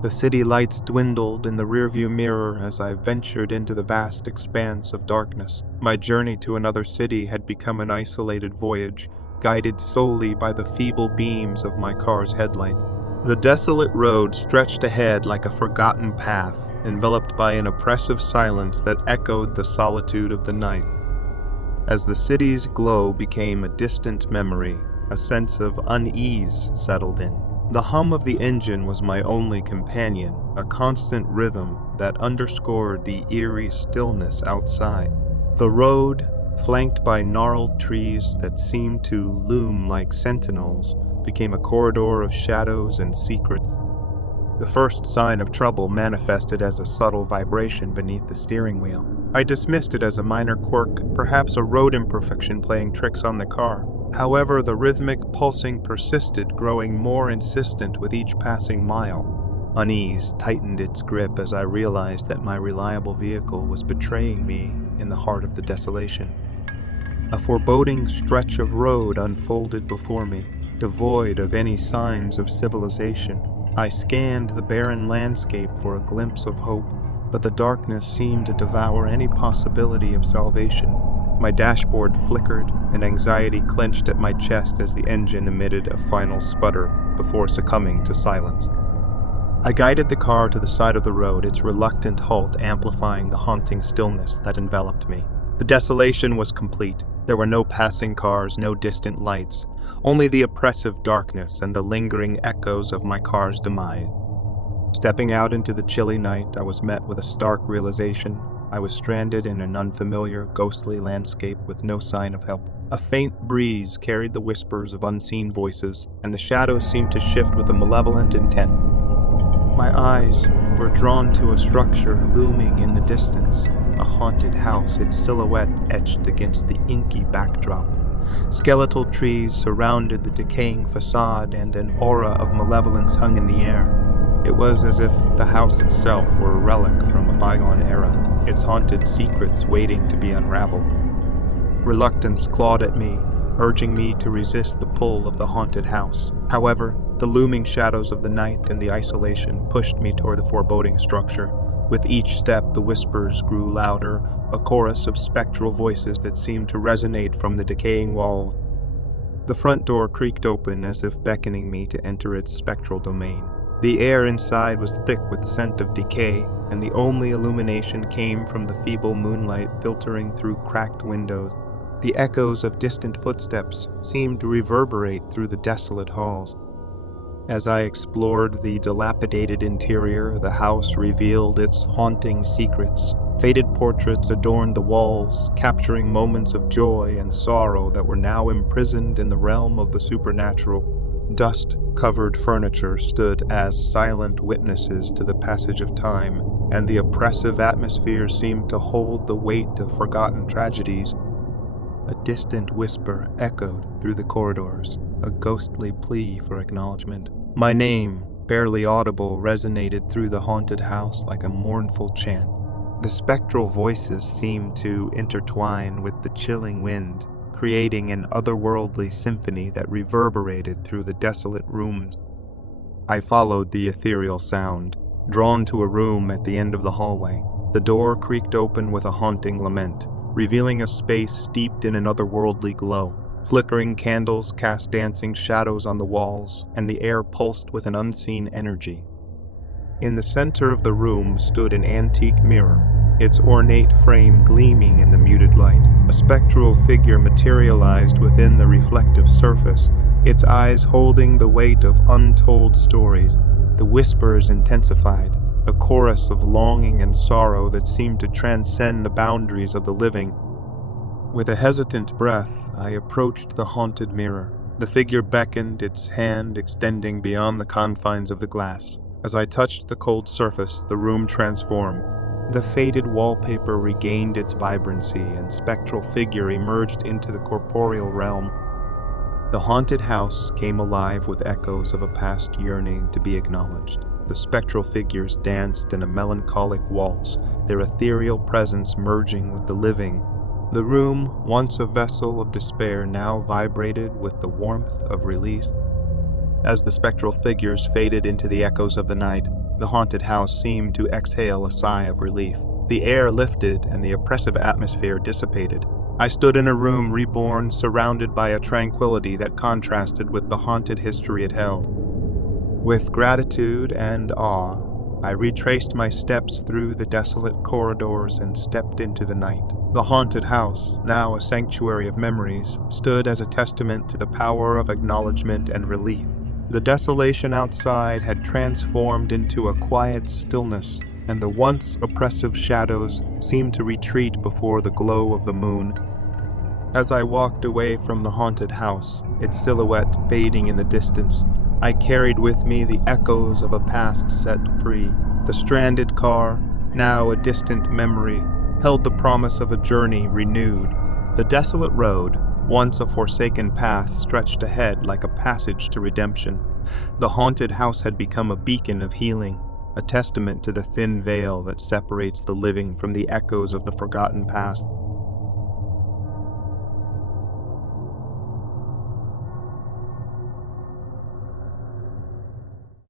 The city lights dwindled in the rearview mirror as I ventured into the vast expanse of darkness. My journey to another city had become an isolated voyage, guided solely by the feeble beams of my car's headlights. The desolate road stretched ahead like a forgotten path, enveloped by an oppressive silence that echoed the solitude of the night. As the city's glow became a distant memory, a sense of unease settled in. The hum of the engine was my only companion, a constant rhythm that underscored the eerie stillness outside. The road, flanked by gnarled trees that seemed to loom like sentinels, became a corridor of shadows and secrets. The first sign of trouble manifested as a subtle vibration beneath the steering wheel. I dismissed it as a minor quirk, perhaps a road imperfection playing tricks on the car. However, the rhythmic pulsing persisted, growing more insistent with each passing mile. Unease tightened its grip as I realized that my reliable vehicle was betraying me in the heart of the desolation. A foreboding stretch of road unfolded before me, devoid of any signs of civilization. I scanned the barren landscape for a glimpse of hope, but the darkness seemed to devour any possibility of salvation. My dashboard flickered, and anxiety clenched at my chest as the engine emitted a final sputter before succumbing to silence. I guided the car to the side of the road, its reluctant halt amplifying the haunting stillness that enveloped me. The desolation was complete. There were no passing cars, no distant lights, only the oppressive darkness and the lingering echoes of my car's demise. Stepping out into the chilly night, I was met with a stark realization. I was stranded in an unfamiliar, ghostly landscape with no sign of help. A faint breeze carried the whispers of unseen voices, and the shadows seemed to shift with a malevolent intent. My eyes were drawn to a structure looming in the distance, a haunted house, its silhouette etched against the inky backdrop. Skeletal trees surrounded the decaying facade, and an aura of malevolence hung in the air. It was as if the house itself were a relic from a bygone era, its haunted secrets waiting to be unraveled. Reluctance clawed at me, urging me to resist the pull of the haunted house. However, the looming shadows of the night and the isolation pushed me toward the foreboding structure. With each step, the whispers grew louder, a chorus of spectral voices that seemed to resonate from the decaying wall. The front door creaked open as if beckoning me to enter its spectral domain. The air inside was thick with the scent of decay, and the only illumination came from the feeble moonlight filtering through cracked windows. The echoes of distant footsteps seemed to reverberate through the desolate halls. As I explored the dilapidated interior, the house revealed its haunting secrets. Faded portraits adorned the walls, capturing moments of joy and sorrow that were now imprisoned in the realm of the supernatural. Dust-covered furniture stood as silent witnesses to the passage of time, and the oppressive atmosphere seemed to hold the weight of forgotten tragedies. A distant whisper echoed through the corridors, a ghostly plea for acknowledgment. My name, barely audible, resonated through the haunted house like a mournful chant. The spectral voices seemed to intertwine with the chilling wind, creating an otherworldly symphony that reverberated through the desolate rooms. I followed the ethereal sound, drawn to a room at the end of the hallway. The door creaked open with a haunting lament, revealing a space steeped in an otherworldly glow. Flickering candles cast dancing shadows on the walls, and the air pulsed with an unseen energy. In the center of the room stood an antique mirror, its ornate frame gleaming in the muted light. A spectral figure materialized within the reflective surface, its eyes holding the weight of untold stories. The whispers intensified, a chorus of longing and sorrow that seemed to transcend the boundaries of the living. With a hesitant breath, I approached the haunted mirror. The figure beckoned, its hand extending beyond the confines of the glass. As I touched the cold surface, the room transformed. The faded wallpaper regained its vibrancy, and spectral figure emerged into the corporeal realm. The haunted house came alive with echoes of a past yearning to be acknowledged. The spectral figures danced in a melancholic waltz, their ethereal presence merging with the living. The room, once a vessel of despair, now vibrated with the warmth of release. As the spectral figures faded into the echoes of the night, The haunted house seemed to exhale a sigh of relief. The air lifted and the oppressive atmosphere dissipated. I stood in a room reborn, surrounded by a tranquility that contrasted with the haunted history it held. With gratitude and awe, I retraced my steps through the desolate corridors and stepped into the night. The haunted house, now a sanctuary of memories, stood as a testament to the power of acknowledgment and relief. The desolation outside had transformed into a quiet stillness, and the once oppressive shadows seemed to retreat before the glow of the moon. As I walked away from the haunted house, its silhouette fading in the distance, I carried with me the echoes of a past set free. The stranded car, now a distant memory, held the promise of a journey renewed. The desolate road, once a forsaken path, stretched ahead like a passage to redemption. The haunted house had become a beacon of healing, a testament to the thin veil that separates the living from the echoes of the forgotten past.